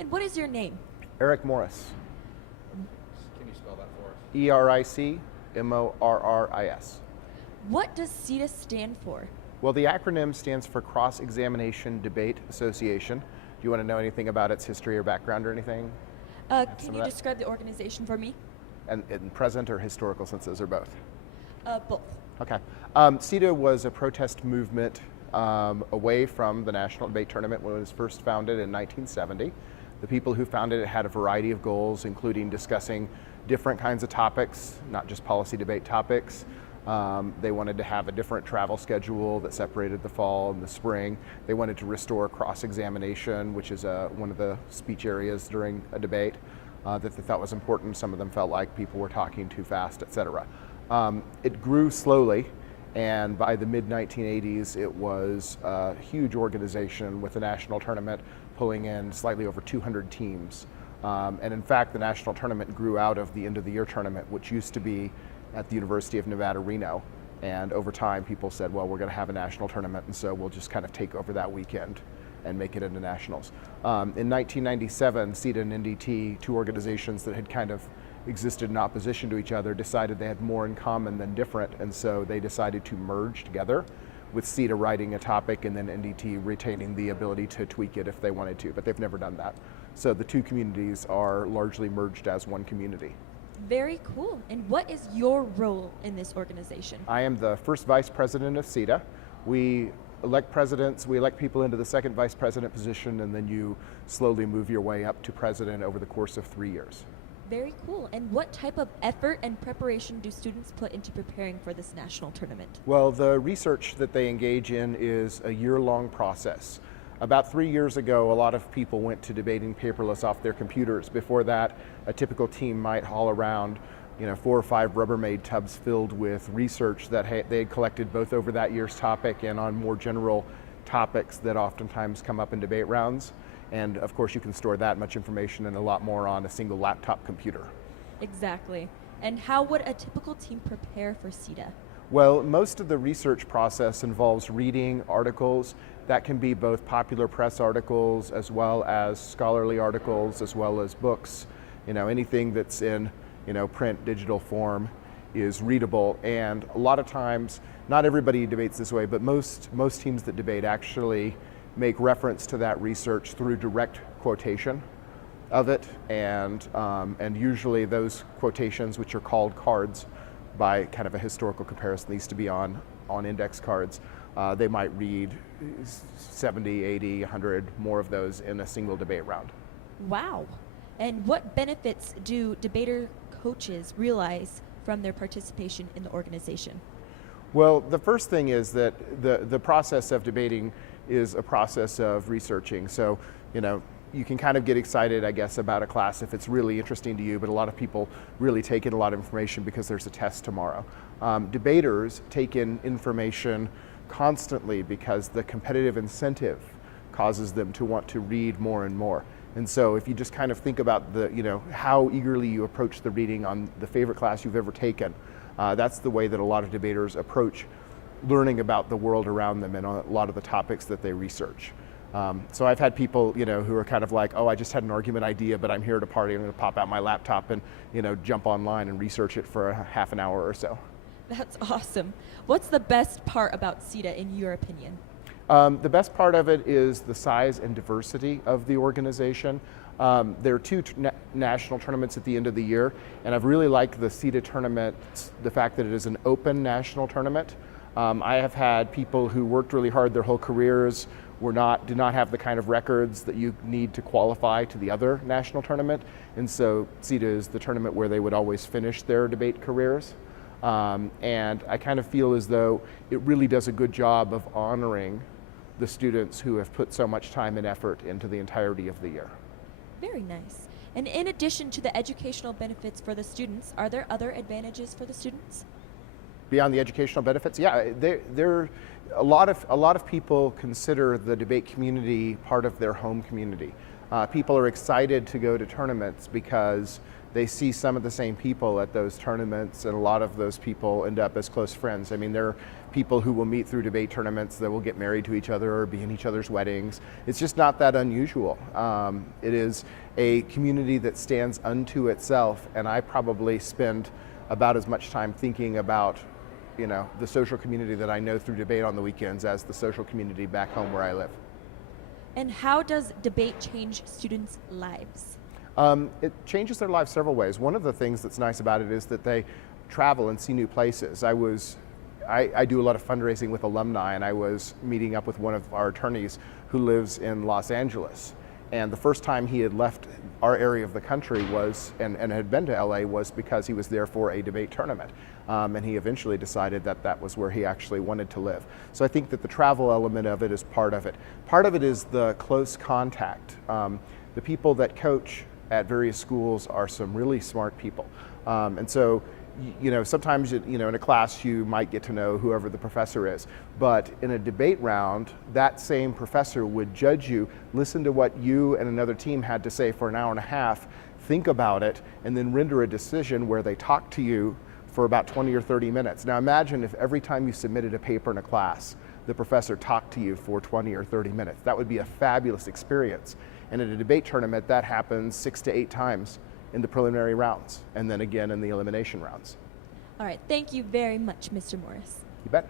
And what is your name? Eric Morris. Can you spell that for us? ERICMORRIS. What does CETA stand for? Well, the acronym stands for Cross-Examination Debate Association. Do you want to know anything about its history or background or anything? Can you describe the organization for me? And in present or historical senses, or both? Both. Okay. CETA was a protest movement away from the National Debate Tournament when it was first founded in 1970. The people who founded it had a variety of goals, including discussing different kinds of topics, not just policy debate topics. They wanted to have a different travel schedule that separated the fall and the spring. They wanted to restore cross-examination, which is one of the speech areas during a debate that they thought was important. Some of them felt like people were talking too fast, etc. It grew slowly, and by the mid-1980s, it was a huge organization with a national tournament pulling in slightly over 200 teams. And in fact, the national tournament grew out of the end of the year tournament, which used to be at the University of Nevada, Reno. And over time, people said, well, we're going to have a national tournament, and so we'll just kind of take over that weekend and make it into nationals. In 1997, CETA and NDT, two organizations that had kind of existed in opposition to each other, decided they had more in common than different, and so they decided to merge together, with CETA writing a topic and then NDT retaining the ability to tweak it if they wanted to, but they've never done that. So the two communities are largely merged as one community. Very cool. And what is your role in this organization? I am the first vice president of CETA. We elect presidents, we elect people into the second vice president position, and then you slowly move your way up to president over the course of 3 years. Very cool. And what type of effort and preparation do students put into preparing for this national tournament? Well, the research that they engage in is a year-long process. About 3 years ago, a lot of people went to debating paperless off their computers. Before that, a typical team might haul around 4 or 5 Rubbermaid tubs filled with research that they had collected both over that year's topic and on more general topics that oftentimes come up in debate rounds. And of course, you can store that much information and a lot more on a single laptop computer. Exactly. And how would a typical team prepare for CETA? Well, most of the research process involves reading articles. That can be both popular press articles as well as scholarly articles as well as books. Anything that's in print, digital form is readable. And a lot of times, not everybody debates this way, but most teams that debate actually make reference to that research through direct quotation of it, and usually those quotations, which are called cards by kind of a historical comparison, they used to be on index cards. They might read 70, 80, 100 more of those in a single debate round. Wow. And what benefits do debater coaches realize from their participation in the organization? Well, the first thing is that the process of debating is a process of researching. So, you can kind of get excited, I guess, about a class if it's really interesting to you, but a lot of people really take in a lot of information because there's a test tomorrow. Debaters take in information constantly because the competitive incentive causes them to want to read more and more. And so if you just kind of think about how eagerly you approach the reading on the favorite class you've ever taken, that's the way that a lot of debaters approach learning about the world around them and a lot of the topics that they research. So I've had people, who are kind of like, oh, I just had an argument idea, but I'm here at a party, I'm going to pop out my laptop and, jump online and research it for a half an hour or so. That's awesome. What's the best part about CETA in your opinion? The best part of it is the size and diversity of the organization. There are two national tournaments at the end of the year, and I've really liked the CETA tournament, the fact that it is an open national tournament. I have had people who worked really hard their whole careers, did not have the kind of records that you need to qualify to the other national tournament, and so CETA is the tournament where they would always finish their debate careers. And I kind of feel as though it really does a good job of honoring the students who have put so much time and effort into the entirety of the year. Very nice. And in addition to the educational benefits for the students, are there other advantages for the students? Beyond the educational benefits, yeah, a lot of people consider the debate community part of their home community. People are excited to go to tournaments because they see some of the same people at those tournaments, and a lot of those people end up as close friends. I mean, there are people who will meet through debate tournaments that will get married to each other or be in each other's weddings. It's just not that unusual. It is a community that stands unto itself, and I probably spend about as much time thinking about the social community that I know through debate on the weekends as the social community back home where I live. And how does debate change students' lives? It changes their lives several ways. One of the things that's nice about it is that they travel and see new places. I do a lot of fundraising with alumni, and I was meeting up with one of our attorneys who lives in Los Angeles. And the first time he had left our area of the country and had been to LA was because he was there for a debate tournament. And he eventually decided that that was where he actually wanted to live. So I think that the travel element of it is part of it. Part of it is the close contact. The people that coach at various schools are some really smart people. And so sometimes in a class you might get to know whoever the professor is, but in a debate round, that same professor would judge you, listen to what you and another team had to say for an hour and a half, think about it, and then render a decision where they talk to you for about 20 or 30 minutes. Now imagine if every time you submitted a paper in a class, the professor talked to you for 20 or 30 minutes. That would be a fabulous experience. And at a debate tournament, that happens 6 to 8 times in the preliminary rounds, and then again in the elimination rounds. All right, thank you very much, Mr. Morris. You bet.